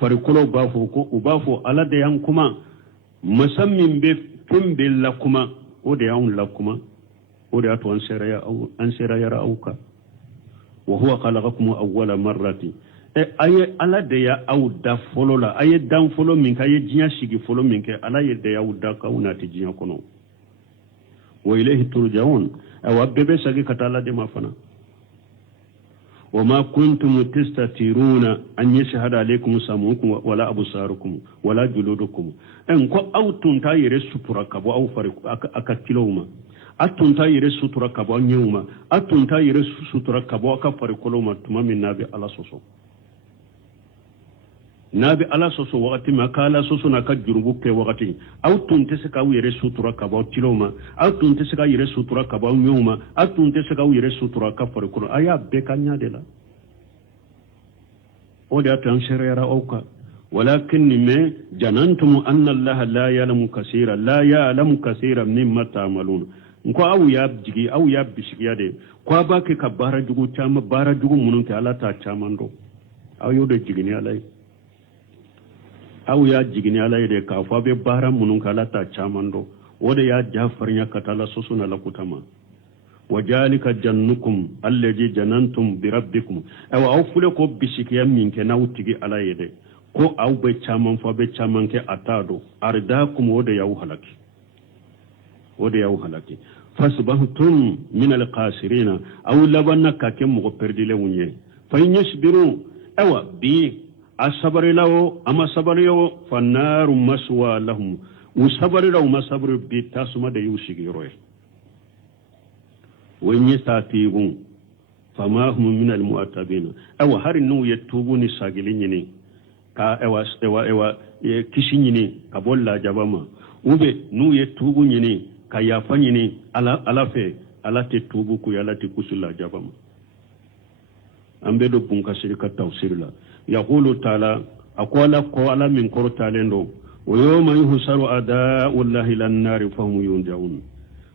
farqulu bafu ko ubafu ala de yankuma musammin be tumbe lakuma o de yan lakuma ودعت أن سيرا أوكا وهو خلقكم أول مرة أي على ديا أو دا فلولا أي دام فلو منك أي جيا شيء فلو منك على يديا أو دا كونا تجيا كنو وإليه ترجعون أو أبدي سجى كتالا دما فنا وما كنتم تستترون أن يشهد عليكم سمعكم ولا أبصاركم ولا جلودكم أنكو أو تنتهي رسول كبو أو فرق أكتلوما atunta yire sutura kabo nyuma atunta yire sutura kabo aka farikolo matuma min nabi ala soso wakati makala soso na ka jurubu ke wakati autunte se ka yire sutura kabo tiloma autunte se ka yire sutura kabo nyuma autunte se ka yire sutura ka farikolo aya bekanya de la odi atan sherera oka ولكن ما جننتم أن الله لا يعلم كثيرا مما تعملون nko awu ya jigi awu ya bisigiya de ko ba ke ka bara jugu chama bara jugu munun ta ala ta chamando awu do jigini alai awu ya jigini alai de ka fa be bara munun ka ala ta chamando wode ya jafarnya katala sosuna la kutama wajalika jannukum allazi janantum bi rabbikum aw fule ko bisigiya min ke na utigi alai de ko awu be chaman fa be chaman ke atado ardakum wode ya halaki fasbahtum min alqasirina aw labanna kakem mo perdile wunye fayn yasbiru awa bi asabari lawo ama sabari yo fannaru maswa lahum usabari law masabru bi tasuma de yusigiro wenye satibu fama hum min almu'tabina awa harinu yatubuni sagilinni ka ewa kishinyini kabolla jabama ube nu yetubu nyini kayafa nyini ala fe ala te tubu ku yala te kusula jabama ambedo punka shirika tawsirla yaqulu ta'ala aqwala qala min qurtalendo wa yawma yuhsaru adaa'u allahi lan nari fahum yunjaun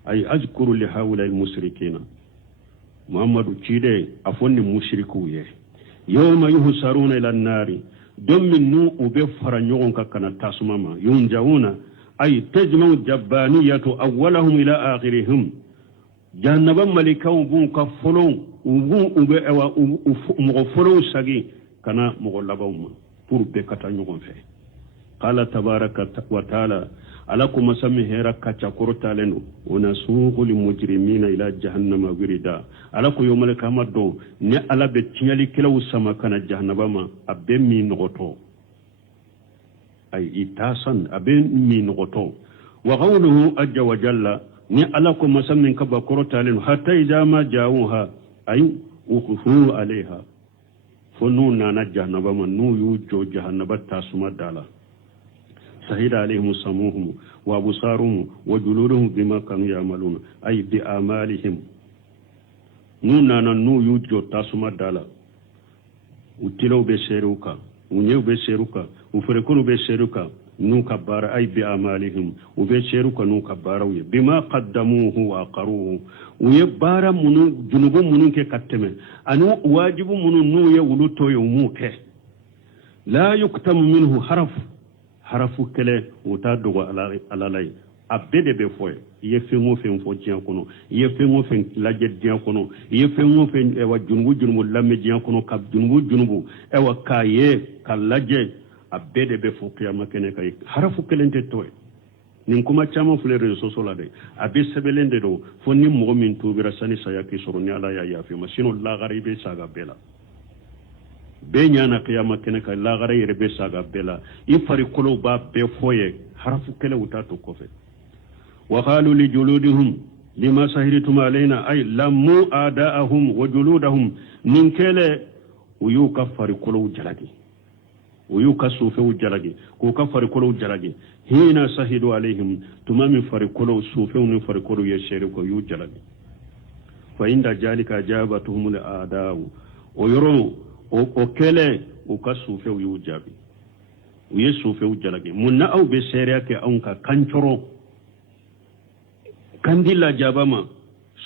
ay azkuru li haula al mushrikina muhammadu cide afonni mushriku ye yawma yuhsaruna ila nari domin nu ube faranyogon kakana tasumama yunjauna ay tajma'u jabbaniyatu awwalahum ila akhirihim jannaban malikaw bun ka folon ube ewa mo folon sagi kana mo labawma pour be kata nyogon fe qala tabaraka wa taala alakum sami hera kacha kortaleno ona suqu lil mujrimina ila jahannama wirida alako yomal kamado ne ala be tinyali kelaw sama kana jahannama abbe mi nogoto ay itasan abbe mi nogoto wa qawluhu ajja wa jalla ni alakum sami kaba kortaleno hatta idha ma jaawha ay ukhfu alaiha فنو نانا جهنبا من نو يوجو جهنبا تاسما دالا سهيد عليهم سموهم وابصارهم وجلودهم بما كانوا يعملون أي بأعمالهم نو نانا نو يوجو تاسما دالا وتلو بسيروكا ونيو بسيروكا وفركونو بسيروكا نو كبار أي بأعمالهم وبسيروكا نو كبار بما قدموه وأقروه ويبارا منو جنوب منو كتمه أنو واجب منو نو يولوتو يوموك لا يكتم منه حرف كله وتادو على لاي abede be foye ye fengo fen fo jian kono ye fengo fen laje jian kono ye fengo fen e wa junbu lamme jian kono kab junbu e wa kaye kalaje abede be fo kiyama kene kay harafu kelente toy nin kuma chama fule reso sola de abi sebelende do fo ni mo min tubira sani sayaki soro ni ala ya yafi masino la garibe saga bela be nyana kiyama kene kay la garibe saga bela ifari kolo ba be foye harafu kele utato kofe وقالوا لجلودهم لما سهرتم علينا أي لموا آداءهم وجلودهم من كلا ويكفر كلو جلدي ويكسوفو جلدي وكفر كلو جلدي هنا سهدوا عليهم تمام فركلو سوفو فركلو يشرك يجلدي فإن ذلك أجابتهم الآداء ويروا وكلا وكسوفو يجابي ويسوفو جلدي من أو بسيرك أنك كنترو كندلا جابما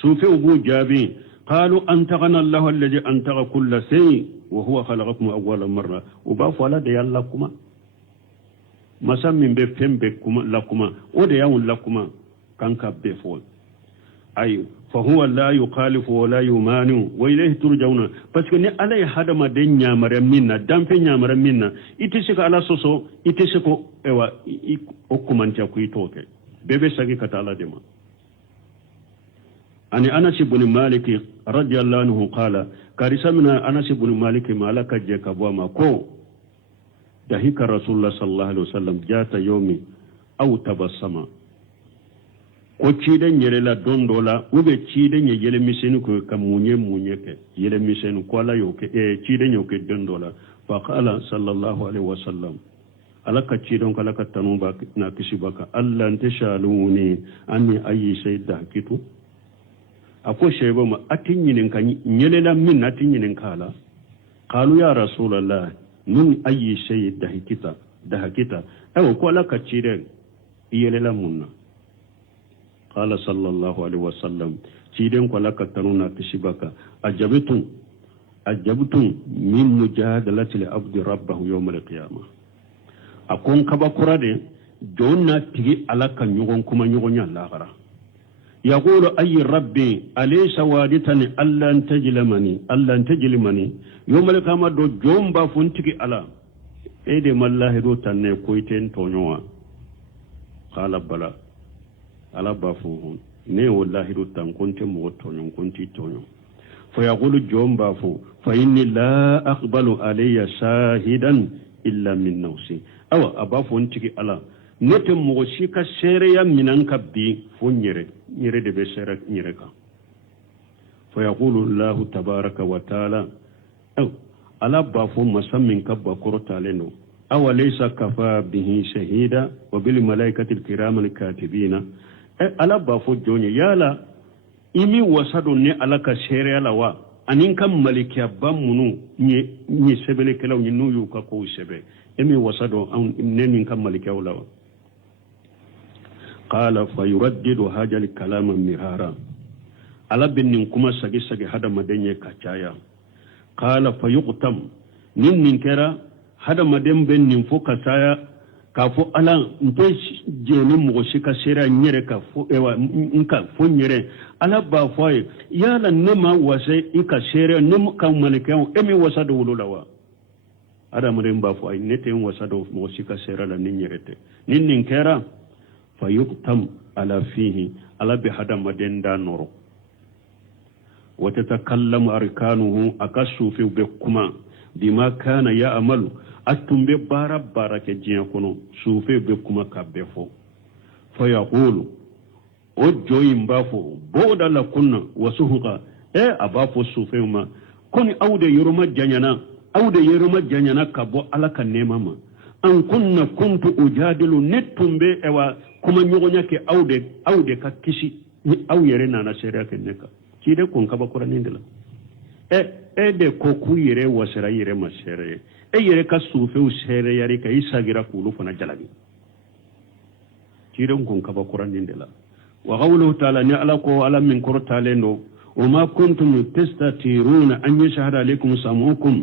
سوفي أبو جابي قالوا أنتغنا الله الذي أنتغ كل شيء وهو خلقكم أول مرة وبافوا لا دي لكما مسمى بفهم بكما لكما وديون لكما كانك بفول أي فهو لا يخالف ولا يمانع وإليه ترجعون بس كني على هذا ما دنيا مرمينا دم في مرمينا إتشك على سوسو إتشكو إيوا أكمان تكوي توكي بيبي ساكي كتالا دما أن أنس بن مالك رضي الله عنه قال كارثنا أنس بن مالك مالك جك بوما كو دهيك رسول الله صلى الله عليه وسلم جاءت يومي أو تبسم ko ciden yele la dondola ube ciden yele misenu ko kamunye ke yele misenu ko la yoke ciden yoke dondola fa qala sallallahu alaihi wasallam alaka ciden kala ka tanuba na kisibaka allah antashaluni anni ayi sayda kitu ako shebo ma atinyinin kan nyelela min atinyinin kala qalu ya rasulullah min ayi sayda hakita aw ko alaka ciden yelela munna qala sallallahu alaihi wasallam ciden ko alaka tanuna kisibaka ajabtum min mujadalati al-abd rabbahu yawm al-qiyamah akon kaba kurade jonna tigi alaka nyugon kuma nyugon ya lahara yaqulu ay rabbi alaysa waditani allan tajlimani yawm al-qiyamah do jomba funtigi ala ede mallahi do tanne koyten tonyowa qala bala ala bafuhun ne wallahi do tan konte mo tonyon konti tonyon fa yaqulu jomba fu fa inni la aqbalu alayya shahidan illa min nafsi awa abafu ntiki ala nete mo shika sere ya minan kabbi fo nyere de be sere nyere ka fa yaqulu allah tabaaraka wa taala aw ala bafu masammin kabba kortaleno aw laysa kafa bihi shahida wa bil malaikati al-kiram al-katibina ala bafu jonye yala imi wasado ne alaka sere ala wa anin kam malikiya bamunu ni sebele kelaw ni nuyu ka ko sebe emi wasado an nenin kam malikiya wala qala fa yuraddidu haja al kalam mirara ala binnin kuma sage hada madenye kacaya qala fa yuqtam nin kera hada maden bennin fo kacaya ka fo ala nte jeni mo shika sera nyere ka fo ewa nka fo nyere ala ba fo yala nema wase ika sera nem ka malika emi wasado wululawa ada mare mba fo ay nete wasado mo shika sera la nyerete nin kera fa yuqtam ala fihi ala bi hada madenda noro wa tatakallamu arkanuhu akasu fi bekuma bima kana ya amalu atumbe barake jiya kono sufe be kuma kabbe fo fa yaqulu o joyim bafo boda la kunna wasuhuqa abafo sufe ma koni awde yuruma janyana aw de yeruma janyana kabo ala kan nema ma an kunna kuntu ujadilu netumbe ewa kuma nyogonya ke aw de ka kisi ni aw yere nana sere ke neka kide kon kaba qur'ani ndela de ko ku yere wasara yere ma sere yere ka sufe u sere yare ka isagira kulu fana jalabi kide kon kaba qur'ani ndela wa qawluhu ta'ala ni ala ko ala min qur'talendo وما كنتم تستتيرون أن يشهد عليكم سمعكم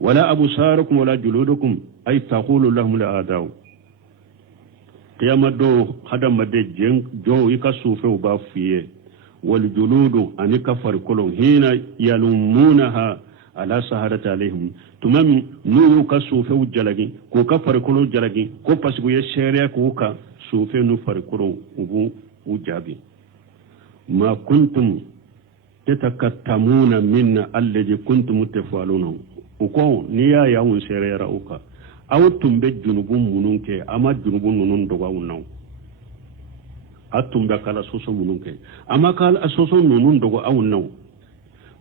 ولا أبصاركم ولا جلودكم أي تقول لهم لآداو قيامة دو خدم دي جو يكسوفه وبافيه والجلود أن يكفر كلهم هنا يلومونها على سهرة عليهم تمام نو يكسوفه جلغي كو كفر كلهم جلغي كو بسكو يشيريا كوكا سوفه نفر كلهم وجابي ما كنتم تتكتمون من الذي كنتم تفعلونه uko ni ya un serera uka aw tumbe junubun mununke ama junubun nunun doga unnaw atumbe kala soso mununke ama kala soso nunun doga unnaw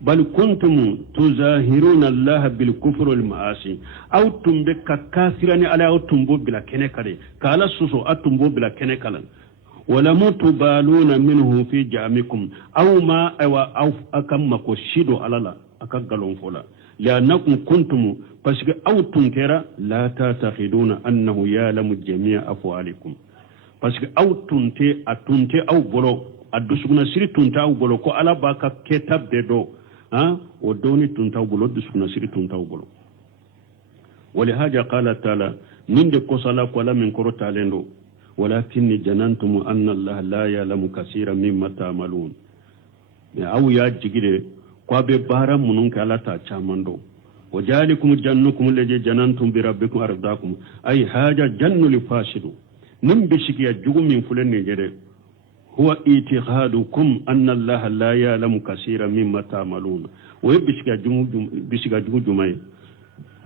bal kuntum tuzahiruna allah bil kufri wal maasi aw tumbe ka kafirani ala aw tumbo bila kene kale kala soso atumbo bila kene kala wala mutubaluna minhu fi jamikum aw ma aw akamma ko shido alala akagalon fola لأنكم كنتم بس أو تنكر لا تعتقدون أنه يعلم جميع أفعالكم بس أو تنتي أو بلو أدوسكنا سيري تنتي أو بلو كو على باكا كتاب دو ودوني تنتي أو بلو أدوسكنا سيري تنتي أو بلو ولهذا قال تعالى من دي قصلاك ولا من كرة تعلنو ولكني جننتم أن الله لا يعلم كثيرا مما تعملون أو يا جيجي kwabe bara munun kala ta chamando wajalikum jannukum leje janantum bi rabbikum ardakum ay haja jannu li fashidu nim bishiki ya jugum min fulen ne jere huwa itiqadukum anna allah la ya'lamu kaseeran mimma ta'malun wa bishiki ya jugum bishika jugum jumai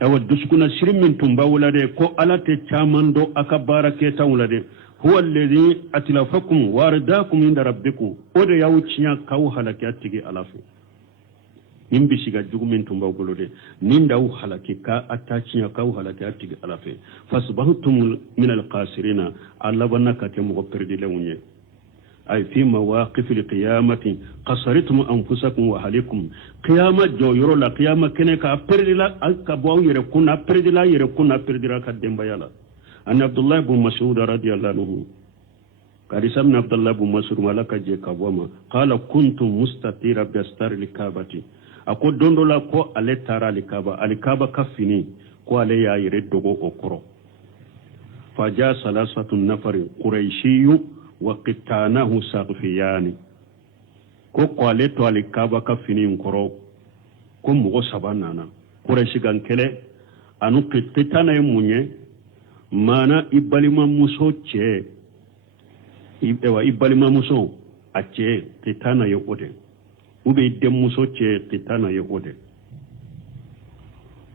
awa duskuna shirin min tumba wulade ko alate chamando aka barake ta wulade huwa alladhi atlafakum wardakum inda rabbikum oda yawucinya kaw halakati alafu nimbi shiga jugumin tumba golode ninda u halaki ka atachiya ka u halaki atigi alafe fasbahtum min alqasirina allabana ka te mo perdi lewunye ay fi mawaqif alqiyamati qasaritum anfusakum wa ahlikum qiyama jo yoro la qiyama kene ka perdi la ka bo yere kuna perdi la yere kuna perdi ra ka demba yala an abdullah ibn mas'ud radiyallahu anhu kadi sabna abdullah ibn mas'ud malaka je ka boma qala kuntum mustatira bi astar likabati ako dondola ko ale tara alikaba kafini ko ale ya yire dogo okoro faja salasatu nafari quraishiyu wa qitanahu saqfiyani ko ale to alikaba kafini nkoro ko mugo sabanana quraishi gankele anu qitana yemunye mana ibalima muso che ibalima muso ache qitana yode ube dem muso ce titana ye ode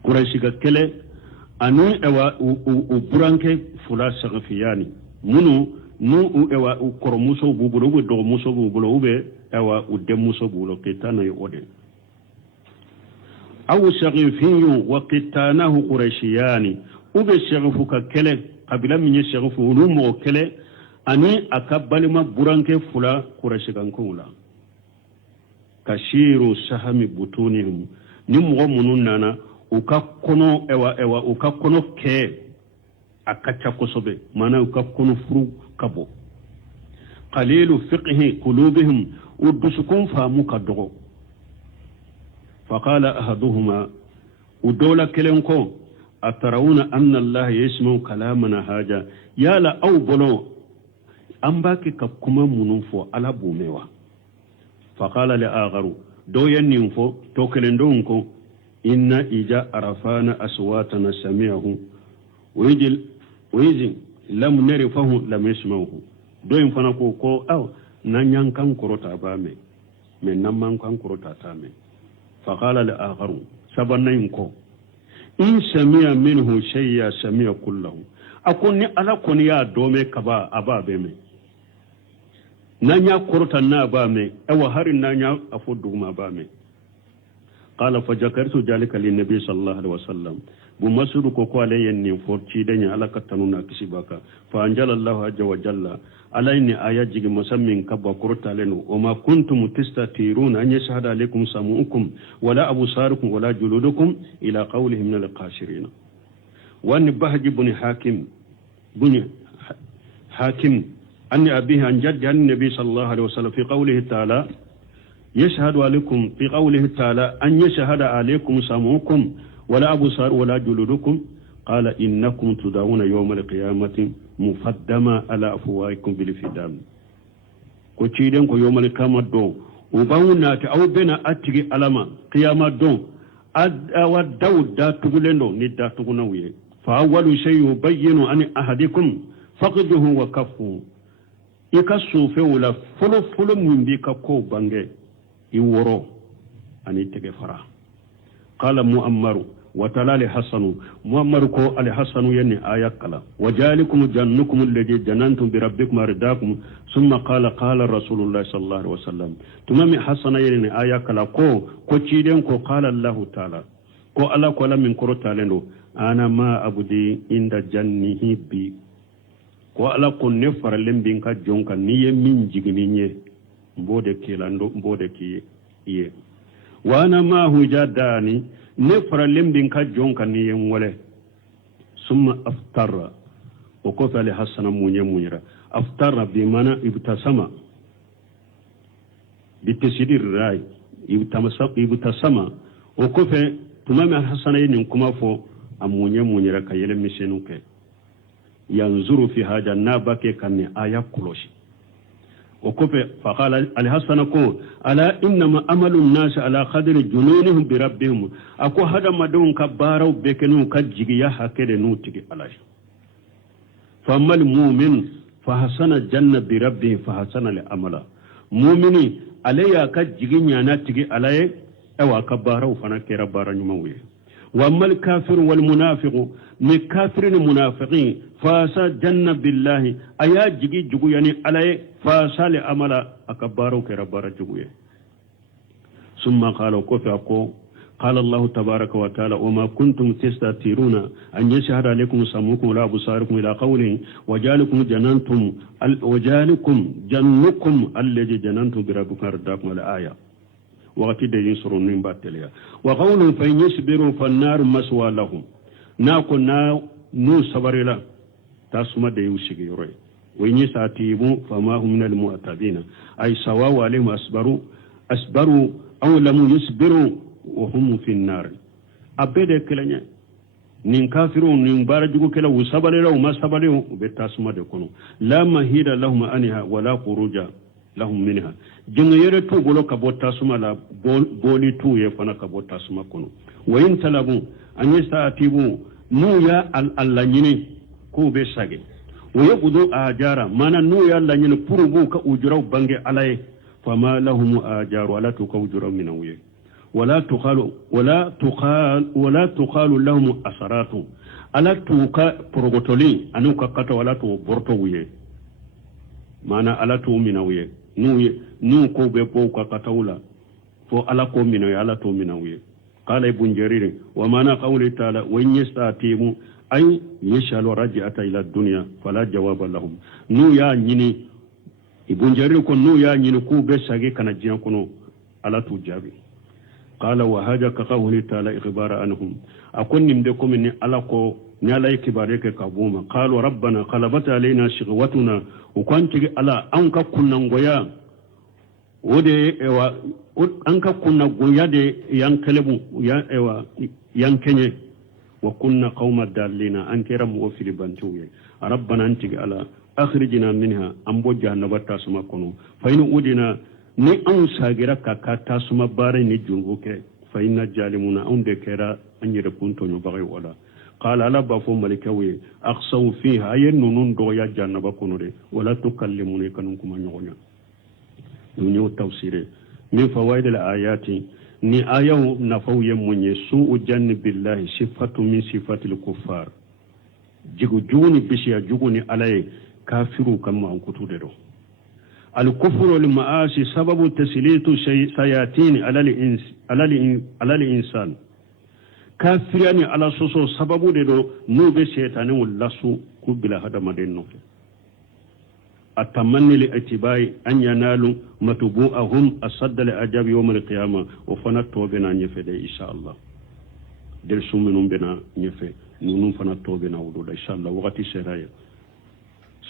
quraishi ga kele anu ewa u buranke fula sagfiyani munu nu ewa u koro muso bubulo ube do muso bubulo ube ewa u dem muso bubulo titana ye ode aw sagfiyu wa qitanahu quraishiyani ube sagfu ka kele qabila min sagfu nu mo kele ani akabalima buranke fula quraishi kan kula kashiru sahami butunihim ni mo munun nana ukakono ewa ukakono ke akacha kosobe mana ukakono furu kabo qalilu fiqhi qulubihim udusukun famu kadogo faqala ahaduhuma udola kelenko atarawuna anna allah yasma'u kalamana haja yala aw bolo ambaki kakuma munun fo ala bumewa فقال لآخر دو ينفو توكلن دونكو إن إجا عرفانا أصواتنا سمعه ويجي لم نرفه لم يسمعه دو ينفنكو كو أو نانيان كان كروتا بامي من نمان كان كروتا تامي فقال لآخر سبنا ينكو إن سمع منه شيء سمع كله أكون ألا كون يا دومي كبا أبا بمي nanya korota na ba me ewa harin nanya afoduma ba me قال فذكرت ذلك للنبي صلى الله عليه وسلم بمسر كوكو علي اني فورتي دنيا على كتنونا كسباكا فانجل الله عز وجل على اني آيات جيجي مسمين كبا كرتا لنو وما كنتم تستطيعون ان يشهد عليكم سمعكم ولا ابصاركم ولا جلودكم الى قوله من القاشرين. وان بهج بن حاكم أن أبيه عن جد عن النبي صلى الله عليه وسلم في قوله تعالى يشهد عليكم في قوله تعالى أن يشهد عليكم سمعكم ولا أبصار ولا جلودكم قال إنكم تدعون يوم القيامة مفدما على أفواهكم بالفدام كتيرين كو يوم القيامة دون وباونا أو بنا أتري ألما قيامة دون أودو دا تقولنو ندا تقولنوي فأول شيء يبين أن أحدكم فقده وكفه ikasu fewula fulu min bi ka ko bange iworo ani tege fara qala muammaru wa talali hasanu muammaru ko ali hasanu yani ayakala wajalikum jannukum alladhi janantum bi rabbikum ardakum thumma qala rasulullah sallallahu alaihi wasallam tumami hasana yani ayakala ko ciden ko qala allah taala ko ala ko la min koro talendo ana ma abudi inda jannihi bi ko ala ko ne faralen bin ka jonka ni ye min jigini nye mbode kilando mbode kiye wana ma hujadani ne faralen bin ka jonka ni ye wole summa aftara o ko fali hasana munyira aftara bi mana ibtasama bitasidir rai ibtasama o ko fe tumama hasana yin kuma fo amunyira ka yele misenu ke yanzuru fi haja nabake kanni aya kuloshi وكفى فقال الحسن كو ألا إنما أمل الناس على قدر جنونهم بربهم أكو هذا ما دون كبارو بكنو كجيا هكذا نوتي على فأما المؤمن فحسن الجنة بربه فحسن الأمل مؤمني عليا كجيا ناتي عليه أو كبارو فنكر بارا نمويه وأما الكافر والمنافق من كافر المنافقين فاسا جنة بالله أيا جيجي جيجو يعني عليه فاسا لأمل أكبارو كربارا جيجوه ثم قالوا كفاكو قال الله تبارك وتعالى وما كنتم تستطيعون أن يشهد عليكم سمعكم ولا أبصاركم إلى قوله وجعلكم جنكم الذي جننتم بربكم رداكم الآية وقت دين سرون من باتليا وقولوا فإن يصبروا فالنار مسوى لهم ناكو نو صبرلا تاسما ديو شيغيروي وإن يساتيبوا فما هم من المعتدين أي سواء عليهم أصبروا أو لم يصبروا وهم في النار أبدا كلانيا نين كافرون نين بارجو كلا وصبروا وما صبروا بتاسما دكونو لا مهيد لهم أنها ولا خروج lahum minha jinga yere tu bolo ka botta suma la boli tu ye fana ka botta suma kono wa in talabu an yastatibu nu ya alla nyini ko be sage wa yaqudu ajara mana nu ya alla nyini purubu ka ujuraw bange alaye fama lahum ajaru ala tu ka ujuraw minawiye wala tuqalu lahum asaratu ala tu ka progotoli anu ka kata wala tu borto wiye mana ala tu minawiye nu ko be po ka katawla fo ala ko mino ya ala to minawiye qala ibn jarir wa mana qawli ta'ala wa yastatimu ay yashalu raj'ata ila dunya fala jawaba lahum nu ya nyini ibn jarir ko nu ya nyini ku be sage kana jiyan kono ala to jabi qala wa haja ka qawli ta'ala ikhbara anhum akon nimde ko min ala ko ni ala ikibare ke kabuma qalu rabbana qalabat alaina shighwatuna ukwanti ala an ka kunna ngoya wode ewa an ka kunna goya de yankelebu ya ewa yankenye wa kunna qauma dallina an kiram wa filibantuye rabbana anti ala akhrijna minha ambo jahannaba tasuma kono fa in udina ni an sagira ka tasuma bare ni junguke fa inna jalimuna unde kera anyere punto no bagay wala قال لا بافو ملكوي اقصوا فيها ينون دو يا جنب كنوري ولا تكلموني كنكم نيونا نيو توسير من فوائد الايات ني ايو نفو يمني سوء جنب بالله صفه من صفات الكفار جيغو جوني بشيا جوغوني علي كافرو كما انكتو دو الكفر والمعاصي سبب تسليط شياطين على الإنسان كافرين على سوسو سبب دو نوب شيطان واللسو كبلا هذا مدينه التمني لاتباع أن ينالوا متبوءهم أصد لأجاب يوم القيامة وفنتوا بنا نفد إن شاء الله دل سومنون بنا نفد نونون فنتوا بنا ودود إن شاء الله وقت سرايا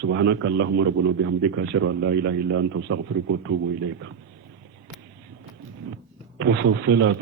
سبحانك اللهم ربنا بحمدك أشهد أن لا إله إلا أنت أستغفرك وأتوب إليك. تفصيلات